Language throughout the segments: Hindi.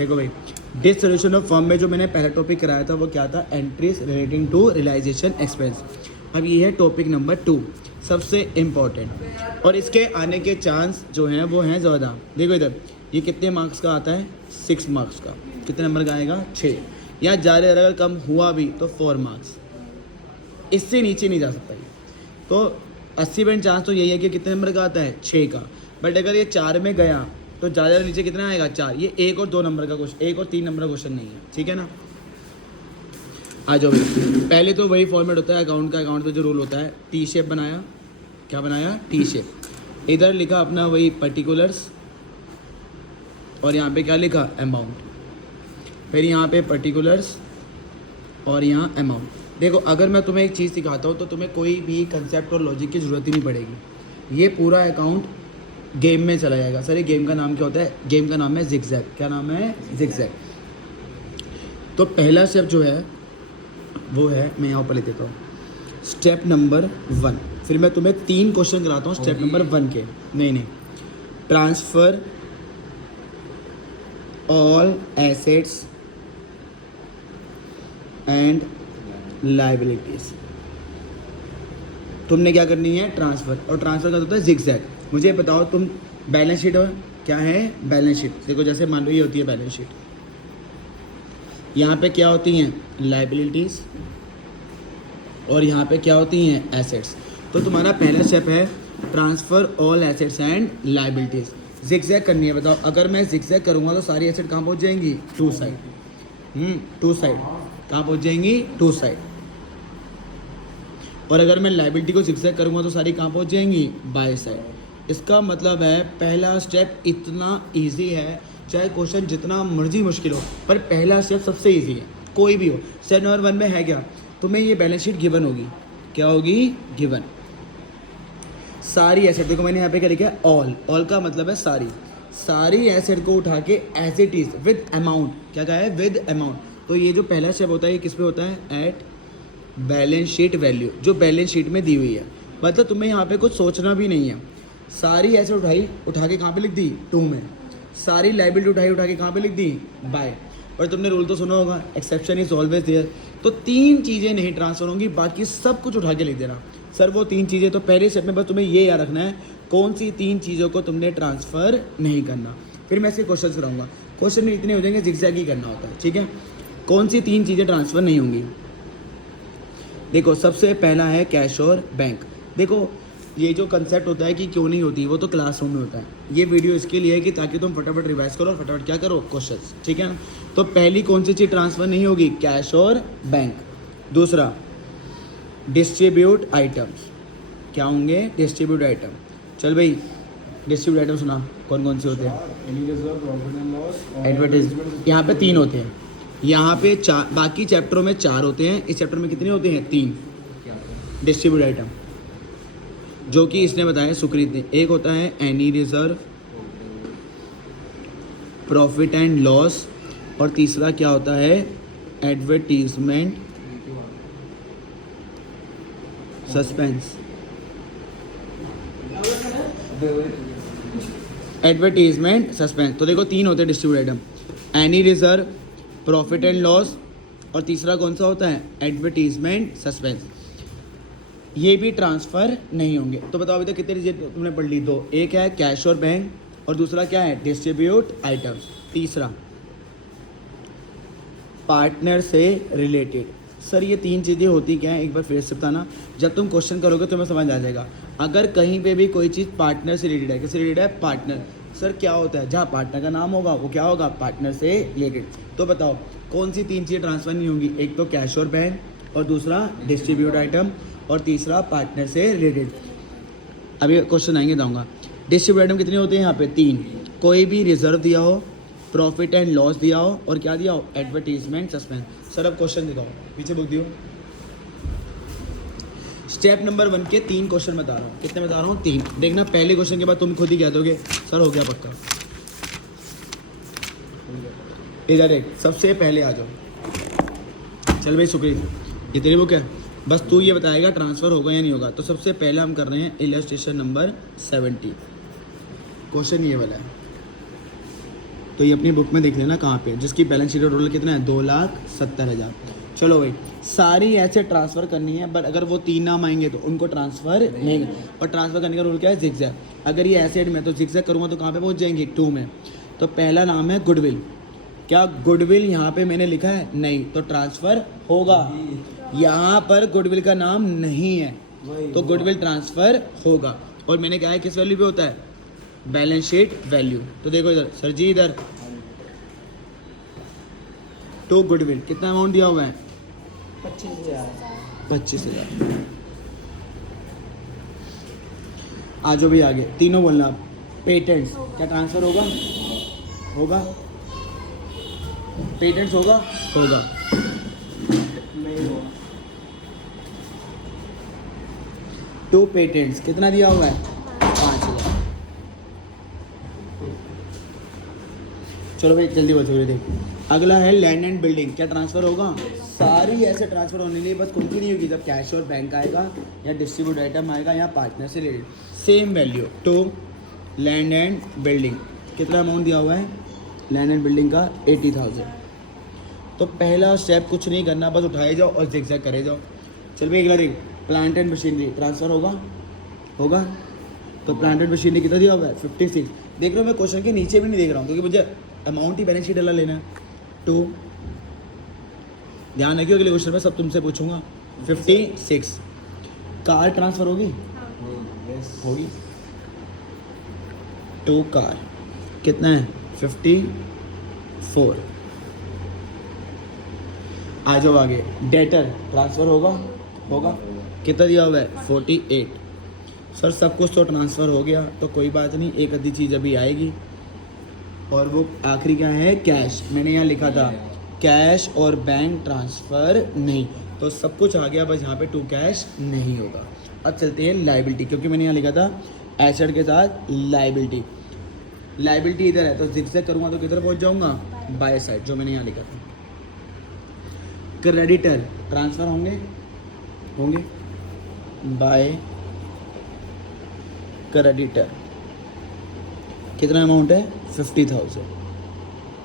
देखो भाई, डिसोल्यूशन ऑफ फर्म में जो मैंने पहला टॉपिक कराया था वो क्या था, entries relating to realization expense. अब ये है टॉपिक नंबर 2, सबसे इम्पॉर्टेंट, और इसके आने के चांस जो हैं वो हैं ज़्यादा। देखो इधर, ये कितने मार्क्स का आता है, 6 मार्क्स का। कितने नंबर का आएगा, 6, या ज़्यादा अगर कम हुआ भी तो 4 मार्क्स, इससे नीचे नहीं जा सकता ये। तो 80% चांस तो यही है कि कितने नंबर का आता है, 6 का। बट अगर ये 4 में गया तो ज़्यादा नीचे कितना आएगा, 4। ये 1 और 2 नंबर का क्वेश्चन, 1 और 3 नंबर का क्वेश्चन नहीं है, ठीक है ना। आ जाओ भाई, पहले तो वही फॉर्मेट होता है अकाउंट का। अकाउंट में जो रूल होता है, टी शेप बनाया, क्या बनाया, टी शेप। इधर लिखा अपना वही पर्टिकुलर्स, और यहाँ पे क्या लिखा, अमाउंट। फिर यहाँ पे पर्टिकुलर्स और यहाँ अमाउंट। देखो अगर मैं तुम्हें एक चीज़ सिखाता हूँ तो तुम्हें कोई भी कंसेप्ट और लॉजिक की ज़रूरत ही नहीं पड़ेगी। ये पूरा अकाउंट गेम में चला जाएगा। सर ये गेम का नाम क्या होता है, गेम का नाम है जिगजैग। क्या नाम है, जिगजैग। तो पहला स्टेप जो है वो है, मैं यहाँ पर लिख देता हूँ, स्टेप नंबर 1। फिर मैं तुम्हें 3 क्वेश्चन कराता हूँ स्टेप नंबर 1 के। नहीं, transfer all assets and liabilities. तुमने क्या करनी है, ट्रांसफ़र, और ट्रांसफ़र का होता है जिगजैग। मुझे बताओ तुम, बैलेंस शीट क्या है, बैलेंस शीट। देखो जैसे मान लो ये होती है बैलेंस शीट, यहाँ पे क्या होती हैं, लाइबिलिटीज़, और यहाँ पे क्या होती हैं, एसेट्स। तो तुम्हारा पहला स्टेप है transfer all assets and liabilities. Zigzag करनी है। बताओ अगर मैं जिगजैग करूँगा तो सारी एसेट कहाँ पहुँच जाएंगी, 2 साइड। 2 साइड कहाँ पहुँच जाएंगी, 2 साइड। और अगर मैं लाइबिलिटी को जिगजैग करूँगा तो सारी कहाँ पहुँच जाएंगी, बाय साइड। इसका मतलब है पहला स्टेप इतना इजी है, चाहे क्वेश्चन जितना मर्जी मुश्किल हो, पर पहला स्टेप सबसे इजी है, कोई भी हो। स्टेप नंबर 1 में है क्या, तुम्हें ये बैलेंस शीट गिवन होगी। क्या होगी, गिवन। सारी एसेट, देखो मैंने यहाँ पे क्या लिखा है, ऑल का मतलब है सारी एसेट को उठा के as it is with amount. क्या कहा है, विद अमाउंट। तो ये जो पहला स्टेप होता है ये किस पे होता है, एट बैलेंस शीट वैल्यू, जो बैलेंस शीट में दी हुई है। मतलब तुम्हें यहाँ पे कुछ सोचना भी नहीं है। सारी एसेट उठा के कहाँ पे लिख दी, 2 में। सारी लाइबिलिटी उठा के कहाँ पे लिख दी, बाय। और तुमने रूल तो सुना होगा, एक्सेप्शन इज ऑलवेज देयर। तो 3 चीज़ें नहीं ट्रांसफर होंगी, बाकी सब कुछ उठा के लिख देना। सर वो 3 चीज़ें, तो पहले स्टेप में बस तुम्हें ये याद रखना है कौन सी 3 चीज़ों को तुमने ट्रांसफ़र नहीं करना। फिर मैं इसके क्वेश्चन कराऊंगा। क्वेश्चन इतने हो जाएंगे, जिगजैग ही करना होता है, ठीक है। कौन सी 3 चीज़ें ट्रांसफ़र नहीं होंगी, देखो सबसे पहला है कैश और बैंक। देखो ये जो कंसेप्ट होता है कि क्यों नहीं होती, वो तो क्लासरूम में होता है। ये वीडियो इसके लिए है कि ताकि तुम फटाफट रिवाइज करो और फटाफट क्या करो, क्वेश्चंस, ठीक है ना। तो पहली कौन सी चीज़ ट्रांसफ़र नहीं होगी, कैश और बैंक। दूसरा डिस्ट्रीब्यूट आइटम्स, क्या होंगे, डिस्ट्रीब्यूट आइटम। चल भाई डिस्ट्रीब्यूट आइटम सुना, कौन कौन से होते हैं, एडवर्टाइज। यहाँ पे 3 होते हैं, यहाँ पे 4, बाकी चैप्टरों में 4 होते हैं, इस चैप्टर में कितने होते हैं, 3 डिस्ट्रीब्यूट आइटम, जो कि इसने बताया सुकृत ने। एक होता है any reserve, profit and loss, और तीसरा क्या होता है, एडवर्टीजमेंट सस्पेंस। Advertisement suspense. तो देखो 3 होते हैं distribute item, any reserve, profit and loss, और तीसरा कौन सा होता है, एडवर्टीजमेंट सस्पेंस। ये भी ट्रांसफ़र नहीं होंगे। तो बताओ अभी तक कितने चीज़ें तुमने पढ़ ली, 2। एक है कैश और बैंक, और दूसरा क्या है, डिस्ट्रीब्यूट आइटम्स। तीसरा पार्टनर से रिलेटेड। सर ये 3 चीज़ें होती क्या है, एक बार फिर से बताना। जब तुम क्वेश्चन करोगे तुम्हें समझ आ जाएगा। अगर कहीं पे भी कोई चीज़ पार्टनर से रिलेटेड है, किससे रिलेटेड है, पार्टनर। सर क्या होता है, जहाँ पार्टनर का नाम होगा वो क्या होगा, पार्टनर से रिलेटेड। तो बताओ कौन सी 3 चीज़ें ट्रांसफ़र नहीं होंगी, एक तो कैश और बैंक, और दूसरा डिस्ट्रीब्यूट आइटम, और तीसरा पार्टनर से रिलेटेड। अभी क्वेश्चन आएंगे बताऊँगा। डिस्ट्रीब्यूट आइटम कितने होते हैं यहाँ पे, 3। कोई भी रिजर्व दिया हो, प्रॉफिट एंड लॉस दिया हो, और क्या दिया हो, एडवर्टीजमेंट सस्पेंस। सर अब क्वेश्चन दिखाओ, पीछे बुक दियो। स्टेप नंबर 1 के 3 क्वेश्चन बता रहा हूँ। कितने बता रहा हूँ, 3। देखना पहले क्वेश्चन के बाद तुम खुद ही कह दोगे सर हो गया पक्का। इधर एक सबसे पहले आ जाओ। चल भाई सुकृत, ये तेरी बुक है, बस तू ये बताएगा ट्रांसफ़र होगा या नहीं होगा। तो सबसे पहले हम कर रहे हैं इलस्ट्रेशन नंबर 70। क्वेश्चन ये वाला है। तो ये अपनी बुक में देख लेना कहाँ पे, जिसकी बैलेंस शीट का टोटल कितना है 2,70,000। चलो भाई, सारी ऐसे ट्रांसफ़र करनी है, बट अगर वो 3 नाम आएंगे तो उनको ट्रांसफ़र नहीं। और ट्रांसफ़र करने का रूल क्या है, जिगजैग। अगर ये एसेट में तो जिगजैग करूँगा तो कहाँ पे पहुँच जाएंगे 2 में। तो पहला नाम है गुडविल। क्या गुडविल यहाँ पे मैंने लिखा है? नहीं, तो ट्रांसफ़र होगा। यहाँ पर गुडविल का नाम नहीं है तो गुडविल ट्रांसफ़र होगा। और मैंने कहा है किस वैल्यू पे होता है, बैलेंस शीट वैल्यू। तो देखो इधर सर जी, इधर तो गुडविल कितना अमाउंट दिया हुआ है 25,000। आ जाओ भी आगे, तीनों बोलना आप। पेटेंट्स क्या ट्रांसफ़र होगा? होगा। पेटेंट्स होगा? होगा। टू पेटेंट्स कितना दिया हुआ है 5,000। चलो भाई जल्दी बचो, देख। अगला है लैंड एंड बिल्डिंग, क्या ट्रांसफ़र होगा? सारी ऐसे ट्रांसफ़र होने के लिए बस कौन सी नहीं होगी, जब कैश और बैंक आएगा या डिस्ट्रीब्यूट आइटम आएगा या पार्टनर से related. Same value to land and building. कितना अमाउंट दिया हुआ है लैंड एंड बिल्डिंग का? 80,000। तो पहला स्टेप कुछ नहीं करना, बस उठाए जाओ और जिगजैग करे जाओ। चल भाई अगला देख, प्लांट एंड मशीनरी ट्रांसफ़र होगा? होगा। तो प्लांट एंड मशीनरी कितना दिया हुआ है 56। देख रहे हो मैं क्वेश्चन के नीचे भी नहीं देख रहा हूँ क्योंकि मुझे अमाउंट ही बैलेंस शीट वाला लेना है। 2, ध्यान रखियो अगले क्वेश्चन में सब तुमसे पूछूंगा। 56। कार ट्रांसफ़र होगी? होगी। 2 कार कितना है 54। आ जाओ आगे, डेटर ट्रांसफ़र होगा? होगा। कितना दिया हुआ है 48। सर सब कुछ तो ट्रांसफ़र हो गया, तो कोई बात नहीं, एक आधी चीज़ अभी आएगी और वो आखिरी क्या है, कैश। मैंने यहाँ लिखा था कैश और बैंक ट्रांसफ़र नहीं, तो सब कुछ आ गया, बस यहाँ पे टू कैश नहीं होगा। अब चलते हैं लाइबिलिटी, क्योंकि मैंने यहाँ लिखा था एसेट के साथ लाइबिलिटी। लाइबिलिटी इधर है तो जिगजैग करूँगा तो किधर पहुँच जाऊँगा, बाय साइड, जो मैंने यहाँ लिखा था। क्रेडिटर ट्रांसफ़र होंगे? होंगे। बाय क्रेडिटर कितना अमाउंट है 50,000।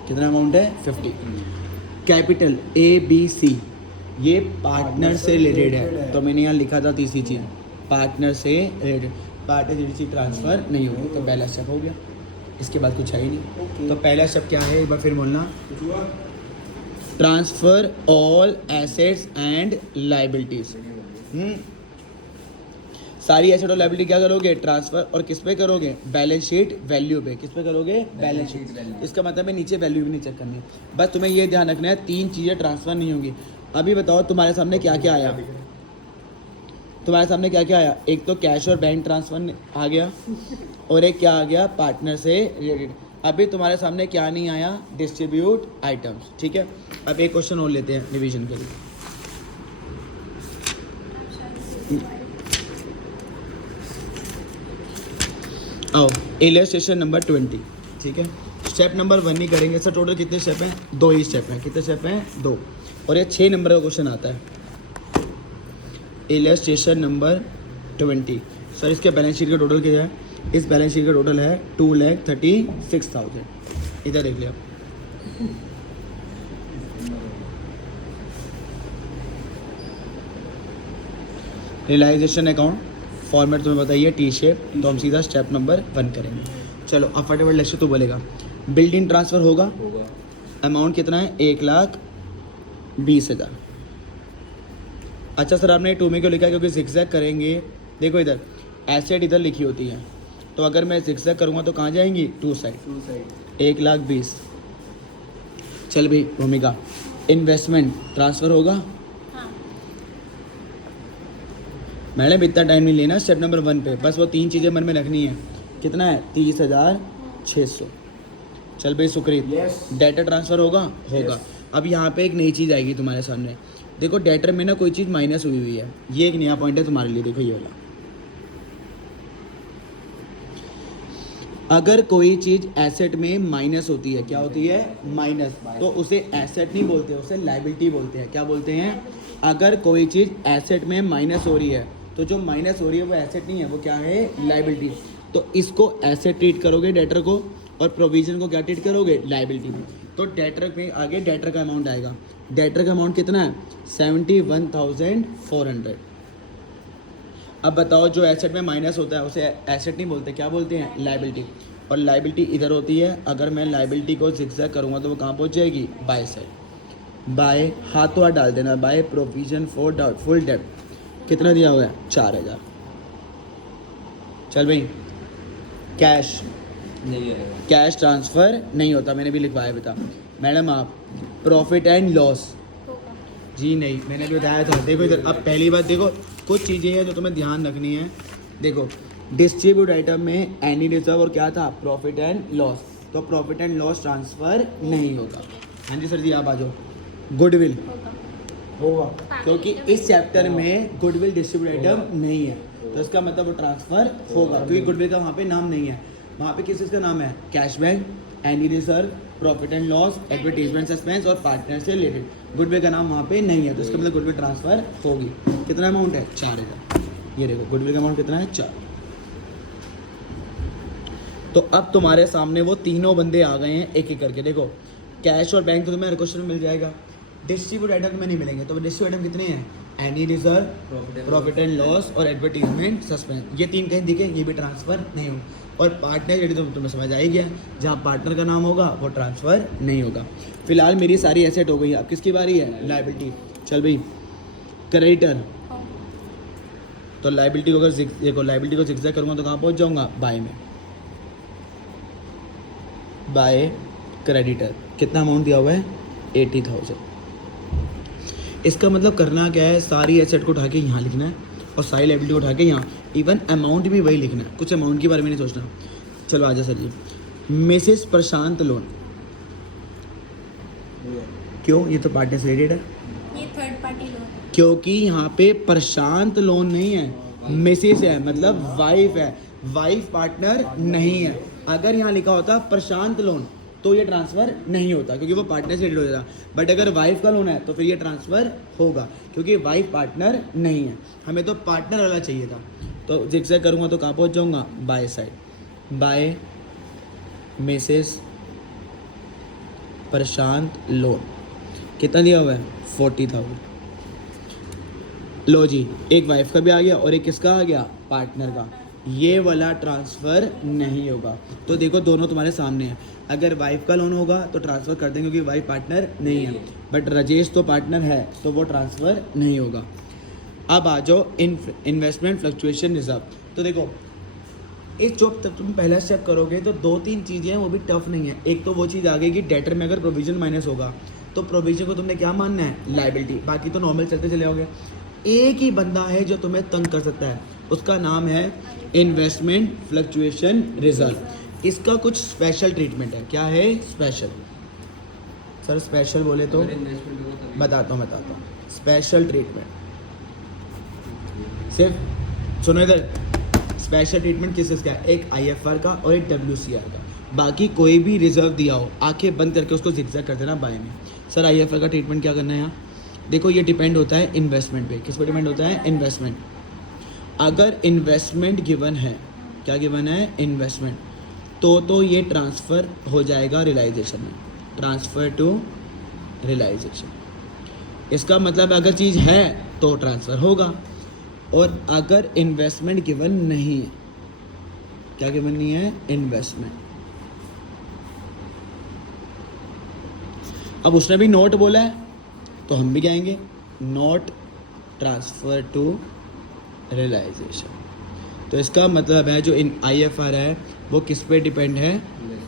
कितना अमाउंट है 50। कैपिटल ABC ये पार्टनर से रिलेटेड है, तो मैंने यहाँ लिखा था तीसरी चीज़ पार्टनर से रिलेटेड। पार्टनर से ट्रांसफ़र नहीं होगी, तो पहला स्टेप हो गया। इसके बाद कुछ है ही नहीं। तो पहला स्टेप क्या है, एक बार फिर बोलना, transfer all assets and liabilities. सारी एसेट और लाइबिलिटी क्या करोगे, ट्रांसफ़र, और किस पे करोगे, बैलेंस शीट वैल्यू पे। किस पे करोगे, बैलेंस शीट। इसका मतलब है नीचे वैल्यू भी नहीं चेक करनी, बस तुम्हें ये ध्यान रखना है 3 चीज़ें ट्रांसफ़र नहीं होंगी। अभी बताओ तुम्हारे सामने क्या क्या आया, तुम्हारे सामने क्या क्या आया। एक तो कैश और बैंक ट्रांसफ़र आ गया, और एक क्या आ गया, पार्टनर से रिलेटेड। अभी तुम्हारे सामने क्या नहीं आया, डिस्ट्रीब्यूट आइटम्स। ठीक है, अब एक क्वेश्चन और लेते हैं रिवीजन के लिए। आओ, इलस्ट्रेशन नंबर 20। ठीक है, स्टेप नंबर 1 ही करेंगे। सर टोटल कितने स्टेप हैं, 2 ही स्टेप हैं। कितने स्टेप हैं, 2। और ये 6 नंबर का क्वेश्चन आता है। Illustration number 20। सर इसके बैलेंस शीट का टोटल क्या है, इस बैलेंस शीट का टोटल है 2,36,000। इधर देख लिया। रियलाइजेशन अकाउंट फॉर्मेट तुम्हें बताइए टी शेप, तो हम सीधा स्टेप नंबर 1 करेंगे। चलो अब फटाफट लेक्चर तो बोलेगा। बिल्डिंग ट्रांसफ़र होगा? अमाउंट कितना है 1,20,000। अच्छा सर आपने 2 में क्यों लिखा है, क्योंकि जिगजैग करेंगे। देखो इधर एसेट इधर लिखी होती है, तो अगर मैं जिगजैग करूँगा तो कहाँ जाएंगी, 2 साइड। 1,20,000। चल भाई भूमिका, इन्वेस्टमेंट ट्रांसफ़र होगा? मैडम इतना टाइम नहीं लेना स्टेप नंबर 1 पे, बस वो 3 चीज़ें मन में रखनी है। कितना है 30,600। चल भाई सुकृत, डेटा ट्रांसफ़र होगा? होगा। अब यहाँ पे एक नई चीज़ आएगी तुम्हारे सामने। देखो डेटर में ना कोई चीज़ माइनस हुई हुई है, ये एक नया पॉइंट है तुम्हारे लिए। देखो ये वाला, अगर कोई चीज़ एसेट में माइनस होती है, क्या होती है, माइनस, तो उसे एसेट नहीं बोलते, उसे लाइबिलिटी बोलते हैं। क्या बोलते हैं, अगर कोई चीज़ एसेट में माइनस हो रही है तो जो माइनस हो रही है वो एसेट नहीं है, वो क्या है, लाइबिलिटी। तो इसको एसेट ट्रीट करोगे डेटर को, और प्रोविजन को क्या ट्रीट करोगे, लाइबिलिटी में। तो डेटर में आगे डेटर का अमाउंट आएगा। डेटर का अमाउंट कितना है, 71,400। अब बताओ, जो एसेट में माइनस होता है उसे एसेट नहीं बोलते, क्या बोलते हैं, लाइबिलिटी। और लाइबिलिटी इधर होती है। अगर मैं लाइबिलिटी को जिगजैग करूँगा तो वो कहाँ पहुँच जाएगी, बाय साइड। बाय हाथों हाथ डाल देना, by provision for doubtful debt. कितना दिया हुआ है, 4,000। चल भाई, कैश नहीं है। कैश ट्रांसफ़र नहीं होता, मैंने भी लिखवाया बता। मैडम आप प्रॉफिट एंड लॉस, जी नहीं, मैंने भी बताया था। देखो इधर, अब पहली बात देखो, कुछ चीज़ें हैं जो तुम्हें ध्यान रखनी है। देखो डिस्ट्रीब्यूट आइटम में एनी रिजर्व और क्या था, प्रॉफिट एंड लॉस। तो प्रॉफिट एंड लॉस ट्रांसफ़र नहीं होगा। हाँ जी सर जी, आप आ जाओ। गुडविल होगा, क्योंकि इस चैप्टर में गुडविल डिस्ट्रीब्यूट आइटम नहीं है, तो इसका मतलब वो ट्रांसफ़र होगा, क्योंकि गुडविल का वहाँ पे नाम नहीं है। वहाँ पे किस चीज़ का नाम है, cash bank, any reserve, profit and loss, advertisement suspense और पार्टनर से रिलेटेड। गुडविल का नाम वहाँ पे नहीं है, तो इसका मतलब गुडविल ट्रांसफ़र होगी। कितना अमाउंट है, 4,000। ये देखो गुडविल का अमाउंट कितना है, 4। तो अब तुम्हारे सामने वो तीनों बंदे आ गए हैं एक एक करके। देखो कैश और बैंक तो तुम्हें हर क्वेश्चन में मिल जाएगा, डिस्ट्रीब्यूट आइटम में नहीं मिलेंगे। तो डिस्ट्रीब्यूट आइटम कितने हैं, any reserve, profit and loss और एडवर्टीजमेंट सस्पेंस। ये तीन कहीं दिखे, ये भी ट्रांसफ़र नहीं होगा। और पार्टनर यदि तो तुम्हें समझ आ ही गया, जहाँ पार्टनर का नाम होगा वो ट्रांसफ़र नहीं होगा। फिलहाल मेरी सारी एसेट हो गई, अब किसकी बारी है, लाइबिलिटी। चल भाई, क्रेडिटर। तो लाइबिलिटी को अगर देखो, लाइबिलिटी को जिगजैग करूँगा तो कहाँ पहुँच जाऊँगा, बाय में। बाय क्रेडिटर, कितना अमाउंट दिया हुआ है, 80,000। इसका मतलब करना क्या है, सारी एसेट को उठा के यहाँ लिखना है और सारी लाइबिलिटी को उठा के यहाँ, इवन अमाउंट भी वही लिखना है, कुछ अमाउंट के बारे में नहीं सोचना। चलो आजा सर जी। मिसेस प्रशांत लोन, क्यों, ये तो पार्टनर से रिलेटेड है, ये थर्ड पार्टी लोन। क्योंकि यहाँ पे प्रशांत लोन नहीं है, मिसेस है, मतलब वाइफ है, वाइफ पार्टनर नहीं है। अगर यहाँ लिखा होता प्रशांत लोन तो ये ट्रांसफ़र नहीं होता, क्योंकि वो पार्टनर से रिलेटेड हो जाता। बट अगर वाइफ का लोन है तो फिर ये ट्रांसफ़र होगा, क्योंकि वाइफ पार्टनर नहीं है। हमें तो पार्टनर वाला चाहिए था। तो जिगजैग करूँगा तो कहाँ पहुँच जाऊँगा, by side. By Mrs Prashant loan, कितना दिया हुआ है, 40,000। लो जी, एक वाइफ का भी आ गया और एक किसका आ गया, पार्टनर का। ये वाला ट्रांसफ़र नहीं होगा। तो देखो दोनों तुम्हारे सामने हैं। अगर वाइफ का लोन होगा तो ट्रांसफ़र कर देंगे, क्योंकि वाइफ पार्टनर नहीं है। बट राजेश तो पार्टनर है, तो वो ट्रांसफ़र नहीं होगा। अब आ जाओ इन्वेस्टमेंट फ्लक्चुएशन रिजर्व। तो देखो इस जो तुम पहला स्टेप करोगे तो 2-3 चीज़ें हैं, वो भी टफ नहीं है। एक तो वो चीज़ आ गई कि डेटर में अगर प्रोविजन माइनस होगा तो प्रोविजन को तुमने क्या मानना है, लाइबिलिटी। बाकी तो नॉर्मल चलते चले होगे। एक ही बंदा है जो तुम्हें तंग कर सकता है, उसका नाम है इन्वेस्टमेंट फ्लक्चुएशन रिजर्व। इसका कुछ स्पेशल ट्रीटमेंट है। क्या है स्पेशल, सर स्पेशल बोले तो बताता हूँ स्पेशल ट्रीटमेंट। सिर्फ सुनो इधर, स्पेशल ट्रीटमेंट किस किसका है, एक IFR का और एक WCR का। बाकी कोई भी रिजर्व दिया हो, आंखें बंद करके उसको जिगजैग कर देना बाय में। सर IFR का ट्रीटमेंट क्या करना है यहाँ, देखो ये डिपेंड होता है इन्वेस्टमेंट पे। किस पे डिपेंड होता है, इन्वेस्टमेंट। अगर इन्वेस्टमेंट गिवन है, क्या गिवन है, इन्वेस्टमेंट, तो ये ट्रांसफ़र हो जाएगा रियलाइजेशन में, ट्रांसफ़र टू रियलाइजेशन। इसका मतलब अगर चीज़ है तो ट्रांसफ़र होगा। और अगर इन्वेस्टमेंट गिवन नहीं है, क्या गिवन नहीं है, इन्वेस्टमेंट। अब उसने भी नोट बोला है तो हम भी कहेंगे नोट ट्रांसफ़र टू रियलाइजेशन। तो इसका मतलब है जो IFR है वो किस पे डिपेंड है,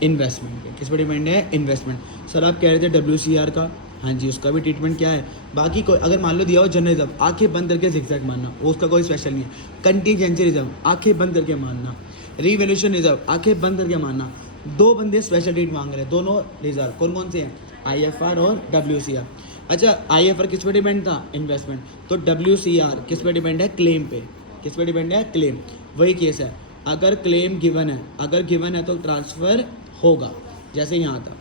इन्वेस्टमेंट पे। किस पे डिपेंड है, इन्वेस्टमेंट। सर आप कह रहे थे WCR का, हाँ जी उसका भी ट्रीटमेंट क्या है। बाकी कोई अगर मान लो दिया हो जनरल रिजर्व, आंखें बंद करके जिगजैग मानना, वो उसका कोई स्पेशल नहीं है। कंटीजेंसी रिजर्व, आंखें बंद करके मानना। रिवैल्यूएशन रिजर्व, आंखें बंद करके मानना। 2 बंदे स्पेशल ट्रीट मांग रहे हैं, दोनों रिजर्व कौन कौन से हैं, IFR और WCR। अच्छा IFR किस पे डिपेंड था, इन्वेस्टमेंट। तो WCR किस पे डिपेंड है, क्लेम पे। किस पे डिपेंड है, क्लेम। वही केस है, अगर क्लेम गिवन है, अगर गिवन है तो ट्रांसफ़र होगा, जैसे यहाँ था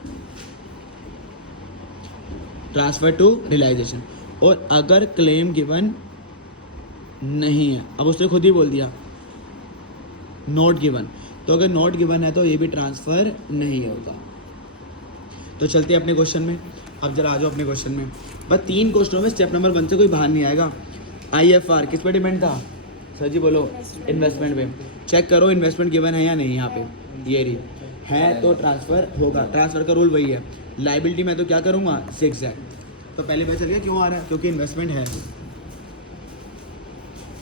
ट्रांसफ़र टू रियलाइजेशन। और अगर क्लेम गिवन नहीं है, अब उसने खुद ही बोल दिया नोट गिवन, तो अगर नॉट गिवन है तो ये भी ट्रांसफ़र नहीं होगा। तो चलते हैं अपने क्वेश्चन में। अब जरा आ जाओ अपने क्वेश्चन में। बस 3 क्वेश्चनों में स्टेप नंबर 1 से कोई बाहर नहीं आएगा। IFR किस पे डिपेंड था सर जी, बोलो। इन्वेस्टमेंट पे। चेक करो इन्वेस्टमेंट गिवन है या नहीं। यहाँ पे ये रही है तो ट्रांसफ़र होगा। ट्रांसफ़र का रूल वही है। लाइबिलिटी में तो क्या करूँगा, ZigZag। तो पहले पता चल गया क्यों आ रहा है, क्योंकि इन्वेस्टमेंट है।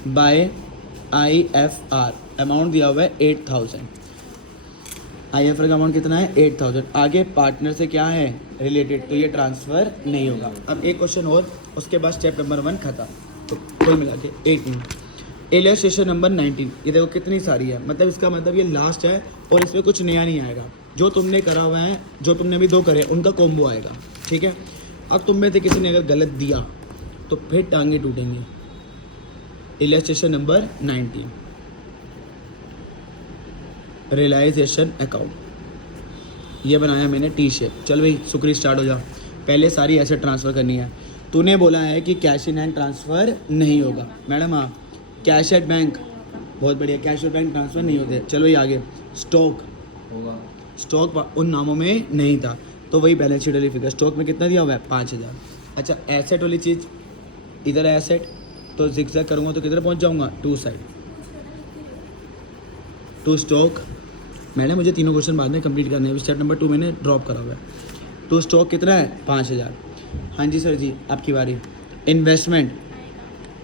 बाय IFR अमाउंट दिया हुआ है 8000। IFR का अमाउंट कितना है, 8000। आगे पार्टनर से क्या है रिलेटेड, तो ये ट्रांसफ़र नहीं होगा। अब एक क्वेश्चन और, उसके बाद स्टेप नंबर 1 खत्म। तो कुल मिला के 18। Illustration number 19। ये देखो कितनी सारी है, मतलब इसका मतलब ये लास्ट है और इसमें कुछ नया नहीं आएगा। जो तुमने करा हुआ है, जो तुमने अभी 2 करे उनका कॉम्बो आएगा, ठीक है। अब तुम में से किसी ने अगर गलत दिया तो फिर टांगे टूटेंगी। Illustration number 19, realisation account. ये बनाया मैंने टी शेप। चल भाई शुक्री स्टार्ट हो जा। पहले सारी एसेट ट्रांसफ़र करनी है। तूने बोला है कि कैश इन हैंड ट्रांसफ़र नहीं होगा मैडम। हाँ, कैश एट बैंक, बहुत बढ़िया। कैश एट बैंक ट्रांसफ़र नहीं होते। चलो भाई आगे। स्टॉक होगा, स्टॉक उन नामों में नहीं था तो वही बैलेंस शीट वाली फिगर। स्टॉक में कितना दिया हुआ है, 5000। अच्छा, एसेट वाली चीज़ इधर है एसेट, तो ZigZag करूँगा तो किधर पहुँच जाऊँगा, टू साइड, टू स्टॉक। मैंने मुझे तीनों क्वेश्चन बाद में कंप्लीट करने हैं। स्टेप नंबर 2 मैंने ड्रॉप करा हुआ है। टू स्टॉक कितना है, 5000। हाँ जी सर जी, आपकी बारी। इन्वेस्टमेंट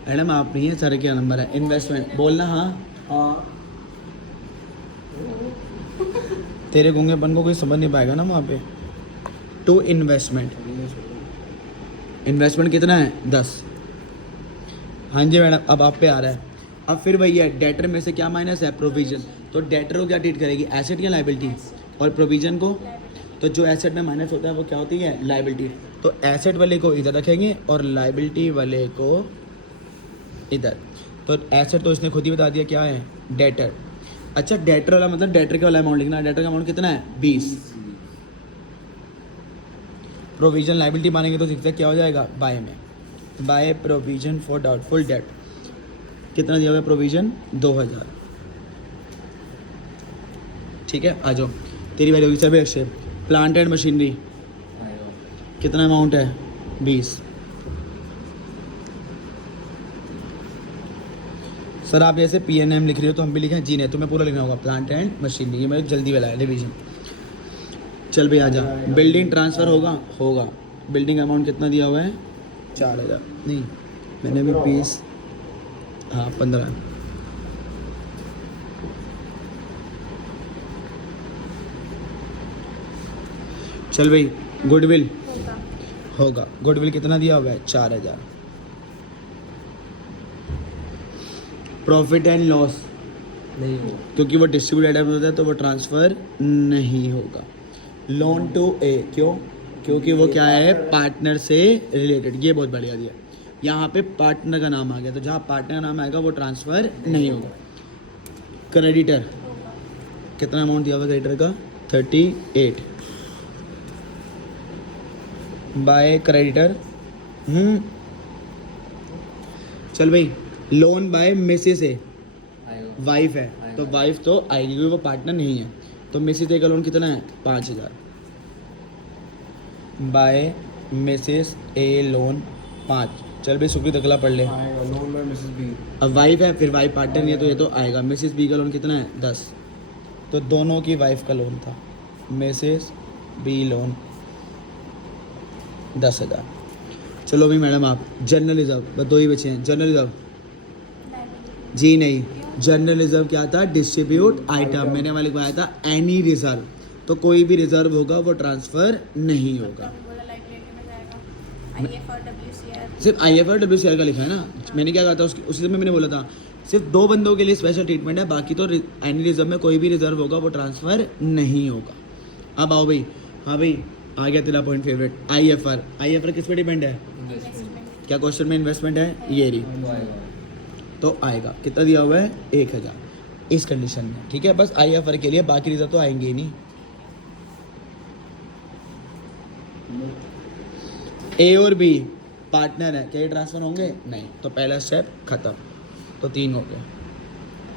मैडम आप नहीं है, सर क्या नंबर है। इन्वेस्टमेंट बोलना। हाँ, तेरे गूंगेपन को कोई समझ नहीं पाएगा ना वहाँ पे। टू इन्वेस्टमेंट, इन्वेस्टमेंट कितना है, 10। हाँ जी मैडम, अब आप पे आ रहा है। अब फिर वही है, डेटर में से क्या माइनस है, प्रोविजन। तो डेटर को क्या ट्रीट करेगी, एसेट या लाइबिलिटी, और प्रोविजन को, तो जो एसेट में माइनस होता है वो क्या होती है, लाइबिलिटी। तो एसेट वाले को इधर रखेंगे और लाइबिलिटी वाले को इधर। तो एसेट तो इसने खुद ही बता दिया क्या है, डेटर। अच्छा, डेटर वाला मतलब डेटर के वाला अमाउंट लिखना है। डेटर का अमाउंट कितना है, 20। प्रोविजन लाइबिलिटी मानेंगे तो ZigZag क्या हो जाएगा, बाय में। By provision for doubtful debt कितना दिया हुआ है, प्रोविजन 2000। ठीक है, आ जाओ तेरी बारी होगी। Sir Akshay, plant and machinery कितना अमाउंट है, 20। सर आप जैसे PNM लिख रही हो तो हम भी लिखें, जी नहीं तुम्हें पूरा लिखना होगा, प्लांट एंड मशीनरी। ये मेरे जल्दी वाला है डिवीजन। चल भाई आ जा। बिल्डिंग ट्रांसफ़र होगा। बिल्डिंग अमाउंट कितना दिया हुआ है, 4000। नहीं मैंने भी 20, हाँ 15। चल भाई, गुडविल होगा। गुडविल कितना दिया हुआ है, 4000। प्रॉफिट एंड लॉस नहीं होगा, क्योंकि वो डिस्ट्रीब्यूटेड आइटम होता है तो वो ट्रांसफ़र नहीं होगा। लोन टू ए, क्यों, क्योंकि वो क्या है, पार्टनर से रिलेटेड। ये बहुत बढ़िया दिया। यहाँ पे पार्टनर का नाम आ गया, तो जहाँ पार्टनर का नाम आएगा वो ट्रांसफ़र नहीं होगा। क्रेडिटर कितना अमाउंट दिया हुआ क्रेडिटर का, 38 बाय क्रेडिटर। चल भाई, loan by Mrs A, wife है तो वाइफ तो आएगी क्योंकि वो पार्टनर नहीं है। तो मिसेस ए का लोन कितना है, 5000 बाय मिसेस ए लोन 5। चल भाई सुखी अगला पढ़ ले। Loan by Mrs B. अब वाइफ है, फिर वाइफ पार्टनर नहीं है तो ये तो आएगा। मिसेस बी का लोन कितना है, 10। तो दोनों की वाइफ का लोन था। Mrs B loan 10,000। चलो भी मैडम आप जनरल रिजर्व, बस 2 ही बचे हैं। जनरल रिजर्व जी नहीं, जनरल रिजर्व क्या था, डिस्ट्रीब्यूट आइटम। मैंने वाले को आया था एनी रिजर्व, तो कोई भी रिजर्व होगा वो ट्रांसफ़र नहीं होगा। सिर्फ IFR WCR का लिखा है ना। मैंने क्या कहा था उसी समय मैंने बोला था सिर्फ 2 बंदों के लिए स्पेशल ट्रीटमेंट है, बाकी तो एनी रिजर्व में कोई भी रिजर्व होगा वो ट्रांसफ़र नहीं होगा। अब आओ भाई, हाँ भाई आ गया तेरा पॉइंट फेवरेट, IFR किस पे डिपेंड है, क्या क्वेश्चन में इन्वेस्टमेंट है, ये रही, तो आएगा। कितना दिया हुआ है, 1000 इस कंडीशन में। ठीक है, बस IFR के लिए, बाकी रिजर्व तो आएंगे ही नहीं। A और B पार्टनर है, क्या ये ट्रांसफ़र होंगे, नहीं। तो पहला स्टेप खत्म। तो 3 हो गए।